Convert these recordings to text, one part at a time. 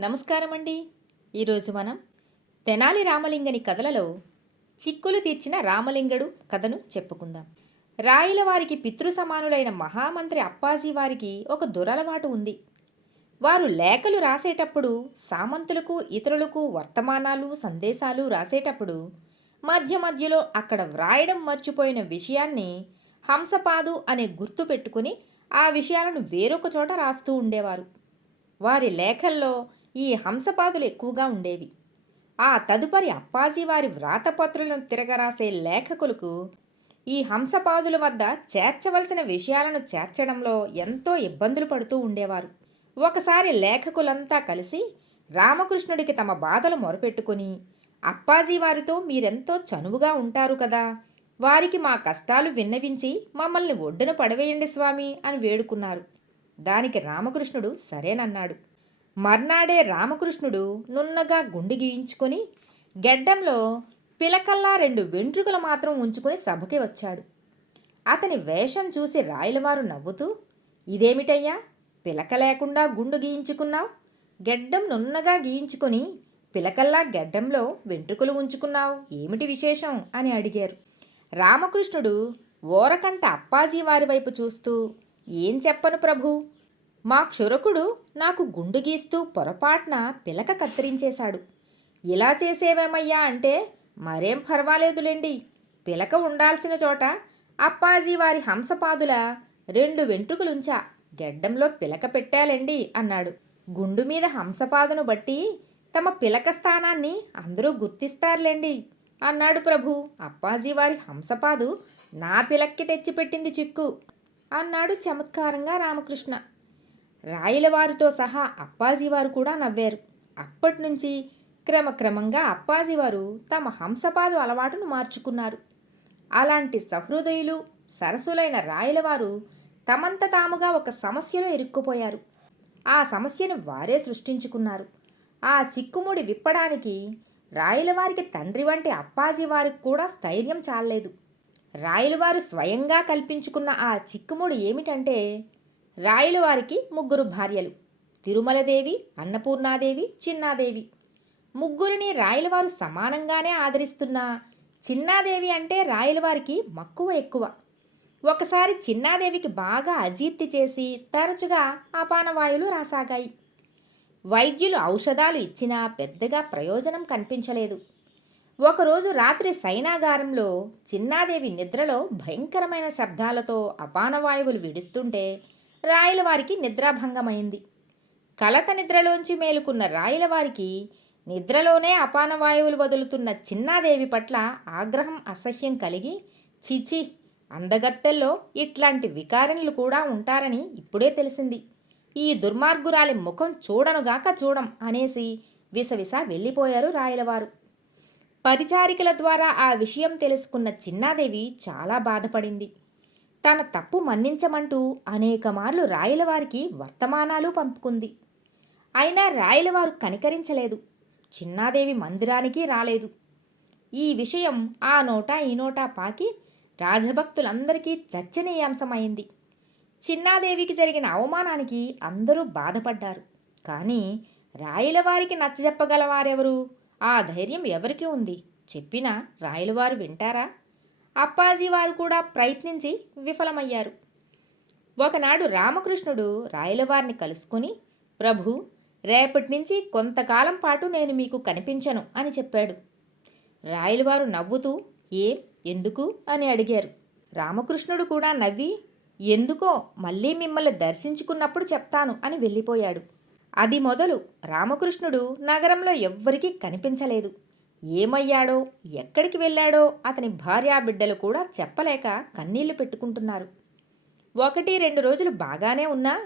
నమస్కారం అండి ఈరోజు మనం తెనాలి రామలింగని కథలలో చిక్కులు తీర్చిన రామలింగడు కథను చెప్పుకుందాం. రాయిల వారికి పితృ సమానులైన మహామంత్రి అప్పాజీ వారికి ఒక దురలవాటు ఉంది. వారు లేఖలు రాసేటప్పుడు సామంతులకు ఇతరులకు వర్తమానాలు సందేశాలు రాసేటప్పుడు మధ్య మధ్యలో అక్కడ వ్రాయడం మర్చిపోయిన విషయాన్ని హంసపాదు అనే గుర్తు పెట్టుకుని ఆ విషయాలను వేరొక చోట రాస్తూ ఉండేవారు. వారి లేఖల్లో ఈ హంసపాదులు ఎక్కువగా ఉండేవి. ఆ తదుపరి అప్పాజీ వారి వ్రాతపత్రులను తిరగరాసే లేఖకులకు ఈ హంసపాదుల వద్ద చేర్చవలసిన విషయాలను చేర్చడంలో ఎంతో ఇబ్బందులు పడుతూ ఉండేవారు. ఒకసారి లేఖకులంతా కలిసి రామకృష్ణుడికి తమ బాధలు మొరపెట్టుకుని అప్పాజీ వారితో మీరెంతో చనువుగా ఉంటారు కదా వారికి మా కష్టాలు విన్నవించి మమ్మల్ని ఒడ్డున పడవేయండి స్వామి అని వేడుకున్నారు. దానికి రామకృష్ణుడు సరేనన్నాడు. మర్నాడే రామకృష్ణుడు నున్నగా గుండి గీయించుకొని గెడ్డంలో పిలకల్లా రెండు వెంట్రుకలు మాత్రం ఉంచుకుని సభకి వచ్చాడు. అతని వేషం చూసి రాయలవారు నవ్వుతూ ఇదేమిటయ్యా? పిలక లేకుండా గుండు గీయించుకున్నావు? గెడ్డం నున్నగా గీయించుకొని పిలకల్లా గెడ్డంలో వెంట్రుకలు ఉంచుకున్నావు? ఏమిటి విశేషం? అని అడిగారు. రామకృష్ణుడు ఓరకంట అప్పాజీ వారి వైపు చూస్తూ ఏం చెప్పను ప్రభు? మా క్షురకుడు నాకు గుండు గీస్తూ పొరపాటున పిలక కత్తిరించేశాడు. ఇలా చేసేవేమయ్యా అంటే మరేం పర్వాలేదులేండి. పిలక ఉండాల్సిన చోట అప్పాజీ వారి హంసపాదుల రెండు వెంట్రుకలుంచా. గెడ్డంలో పిలక పెట్టాలండి అన్నాడు. గుండు మీద హంసపాదును బట్టి తమ పిలక స్థానాన్ని అందరూ గుర్తిస్తారులేండి అన్నాడు ప్రభు. అప్పాజీ వారి హంసపాదు నా పిలక్కి తెచ్చిపెట్టింది చిక్కు అన్నాడు చమత్కారంగా రామకృష్ణ. రాయలవారితో సహా అప్పాజీవారు కూడా నవ్వారు. అప్పటినుంచి క్రమక్రమంగా అప్పాజీవారు తమ హంసపాదు అలవాటును మార్చుకున్నారు. అలాంటి సహృదయులు సరసులైన రాయలవారు తమంత తాముగా ఒక సమస్యలో ఇరుక్కుపోయారు. ఆ సమస్యను వారే సృష్టించుకున్నారు. ఆ చిక్కుముడి విప్పడానికి రాయలవారికి తండ్రి వంటి అప్పాజీ వారికి కూడా స్థైర్యం చాలలేదు. రాయలవారు స్వయంగా కల్పించుకున్న ఆ చిక్కుముడి ఏమిటంటే రాయలవారికి ముగ్గురు భార్యలు. తిరుమలదేవి అన్నపూర్ణాదేవి చిన్నాదేవి. ముగ్గురిని రాయలవారు సమానంగానే ఆదరిస్తున్నా చిన్నాదేవి అంటే రాయలవారికి మక్కువ ఎక్కువ. ఒకసారి చిన్నాదేవికి బాగా అజీర్తి చేసి తరచుగా అపానవాయులు రాసాగాయి. వైద్యులు ఔషధాలు ఇచ్చినా పెద్దగా ప్రయోజనం కనిపించలేదు. ఒకరోజు రాత్రి సైనాగారంలో చిన్నాదేవి నిద్రలో భయంకరమైన శబ్దాలతో అపానవాయువులు విడుస్తుంటే రాయలవారికి నిద్రాభంగమైంది. కలత నిద్రలోంచి మేలుకున్న రాయలవారికి నిద్రలోనే అపానవాయువులు వదులుతున్న చిన్నాదేవి పట్ల ఆగ్రహం అసహ్యం కలిగి చిచి అందగత్తెల్లో ఇట్లాంటి వికారిణులు కూడా ఉంటారని ఇప్పుడే తెలిసింది. ఈ దుర్మార్గురాలి ముఖం చూడనుగాక చూడం అనేసి విసవిస వెళ్ళిపోయారు రాయలవారు. పరిచారికల ద్వారా ఆ విషయం తెలుసుకున్న చిన్నాదేవి చాలా బాధపడింది. తన తప్పు మన్నించమంటూ అనేక మార్లు రాయలవారికి వర్తమానాలు పంపుకుంది. అయినా రాయలవారు కనికరించలేదు. చిన్నాదేవి మందిరానికి రాలేదు. ఈ విషయం ఆ నోట ఈ నోటా పాకి రాజభక్తులందరికీ చర్చనీయాంశమైంది. చిన్నాదేవికి జరిగిన అవమానానికి అందరూ బాధపడ్డారు. కానీ రాయలవారికి నచ్చజెప్పగలవారెవరు? ఆ ధైర్యం ఎవరికి ఉంది? చెప్పినా రాయలవారు వింటారా? అప్పాజీ వారు కూడా ప్రయత్నించి విఫలమయ్యారు. ఒకనాడు రామకృష్ణుడు రాయలవారిని కలుసుకుని ప్రభు రేపటి నుంచి కొంతకాలం పాటు నేను మీకు కనిపించను అని చెప్పాడు. రాయలవారు నవ్వుతూ ఏం ఎందుకు? అని అడిగారు. రామకృష్ణుడు కూడా నవ్వి ఎందుకో మళ్ళీ మిమ్మల్ని దర్శించుకున్నప్పుడు చెప్తాను అని వెళ్ళిపోయాడు. అది మొదలు రామకృష్ణుడు నగరంలో ఎవ్వరికీ కనిపించలేదు. ఏమయ్యాడో ఎక్కడికి వెళ్ళాడో అతని భార్యాబిడ్డలు కూడా చెప్పలేక కన్నీళ్ళు పెట్టుకుంటున్నారు. ఒకటి రెండు రోజులు బాగానే ఉన్నా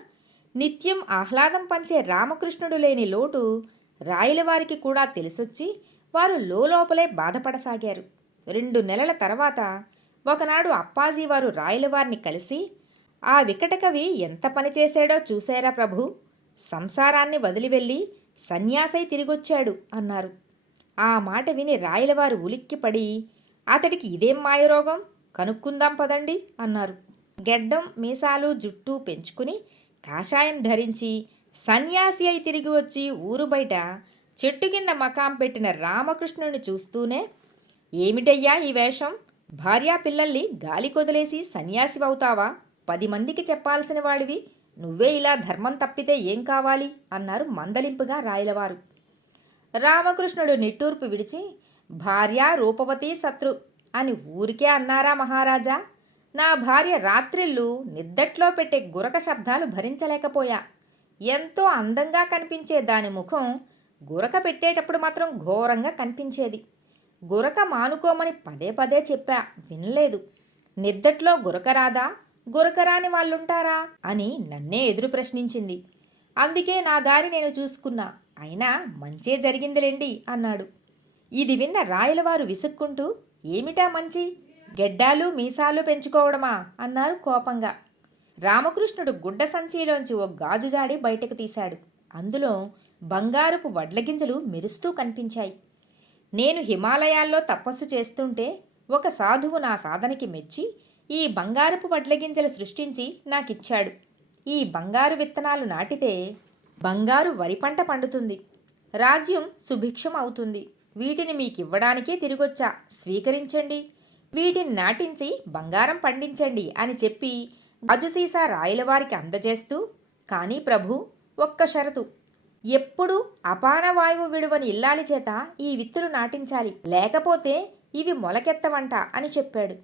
నిత్యం ఆహ్లాదం పంచే రామకృష్ణుడు లేని లోటు రాయలవారికి కూడా తెలిసొచ్చి వారు లోపలే బాధపడసాగారు. రెండు నెలల తర్వాత ఒకనాడు అప్పాజీ వారు రాయలవారిని కలిసి ఆ వికటకవి ఎంత పనిచేశాడో చూశారా ప్రభు? సంసారాన్ని వదిలి వెళ్ళి సన్యాసై తిరిగొచ్చాడు అన్నారు. ఆ మాట విని రాయలవారు ఉలిక్కిపడి అతడికి ఇదేం మాయరోగం? కనుక్కుందాం పదండి అన్నారు. గెడ్డం మీసాలు జుట్టు పెంచుకుని కాషాయం ధరించి సన్యాసి అయి తిరిగి వచ్చి ఊరు బయట చెట్టు కింద మకాం పెట్టిన రామకృష్ణుని చూస్తూనే ఏమిటయ్యా ఈ వేషం? భార్యా పిల్లల్ని గాలి కొదిలేసి సన్యాసి అవుతావా? పది మందికి చెప్పాల్సిన వాడివి. నువ్వే ఇలా ధర్మం తప్పితే ఏం కావాలి? అన్నారు మందలింపుగా రాయలవారు. రామకృష్ణుడు నిట్టూర్పు విడిచి భార్య రూపవతి శత్రు అని ఊరికే అన్నారా మహారాజా? నా భార్య రాత్రిళ్ళు నిద్దట్లో పెట్టే గురక శబ్దాలు భరించలేకపోయా. ఎంతో అందంగా కనిపించే దాని ముఖం గురక పెట్టేటప్పుడు మాత్రం ఘోరంగా కనిపించేది. గురక మానుకోమని పదే పదే చెప్పా వినలేదు. నిద్దట్లో గురక రాదా? గురక రాని వాళ్ళుంటారా? అని నన్నే ఎదురు ప్రశ్నించింది. అందుకే నా దారి నేను చూసుకున్నా. అయినా మంచే జరిగిందిలేండి అన్నాడు. ఇది విన్న రాయలవారు విసుక్కుంటూ ఏమిటా మంచి? గెడ్డాలు మీసాలు పెంచుకోవడమా? అన్నారు కోపంగా. రామకృష్ణుడు గుడ్డ సంచిలోంచి ఓ గాజు జాడి బయటకు తీశాడు. అందులో బంగారపు వడ్లగింజలు మెరుస్తూ కనిపించాయి. నేను హిమాలయాల్లో తపస్సు చేస్తుంటే ఒక సాధువు నా సాధనకి మెచ్చి ఈ బంగారపు వడ్లగింజలు సృష్టించి నాకిచ్చాడు. ఈ బంగారు విత్తనాలు నాటితే బంగారు వరి పంట పండుతుంది. రాజ్యం సుభిక్షం అవుతుంది వీటిని మీకు ఇవ్వడానికే తిరిగొచ్చా? స్వీకరించండి. వీటిని నాటించి బంగారం పండించండి అని చెప్పి రాజుసీసా రాయలవారికి అందజేస్తూ కానీ ప్రభు ఒక్క షరతు. ఎప్పుడు అపాన వాయువు విడువని ఇల్లాలి చేత ఈ విత్తులు నాటించాలి. లేకపోతే ఇవి మొలకెత్తవంట అని చెప్పాడు.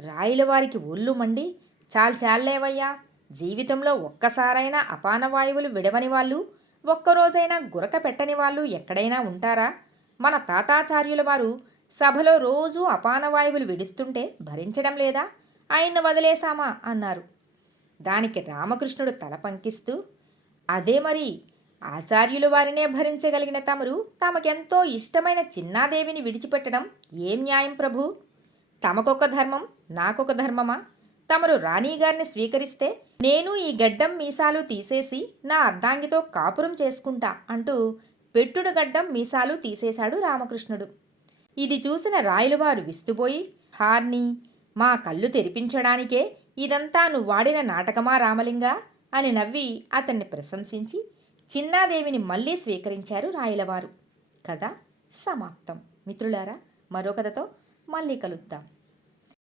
రాయలవారికి ఒళ్ళు మండి చాలు చాలేవయ్యా జీవితంలో ఒక్కసారైనా అపానవాయువులు విడవని వాళ్ళు ఒక్కరోజైనా గురక పెట్టని వాళ్ళు ఎక్కడైనా ఉంటారా? మన తాతాచార్యుల వారు సభలో రోజూ అపానవాయువులు విడుస్తుంటే భరించడం లేదా? ఆయన్ను వదిలేశామా? అన్నారు. దానికి రామకృష్ణుడు తల పంకిస్తూ అదే మరి ఆచార్యులు వారినే భరించగలిగిన తమరు తమకెంతో ఇష్టమైన చిన్నాదేవిని విడిచిపెట్టడం ఏం న్యాయం ప్రభు? తమకొక ధర్మం నాకొక ధర్మమా? తమరు రాణిగారిని స్వీకరిస్తే నేను ఈ గడ్డం మీసాలు తీసేసి నా అర్ధాంగితో కాపురం చేసుకుంటా అంటూ పెట్టుడు గడ్డం మీసాలు తీసేశాడు రామకృష్ణుడు. ఇది చూసిన రాయలవారు విస్తుపోయి హార్ని మా కళ్ళు తెరిపించడానికే ఇదంతా నువ్వు వాడిన నాటకమా రామలింగా? అని నవ్వి అతన్ని ప్రశంసించి చిన్నాదేవిని మళ్ళీ స్వీకరించారు రాయలవారు. కథ సమాప్తం. మిత్రులారా మరో కథతో మళ్ళీ కలుద్దాం.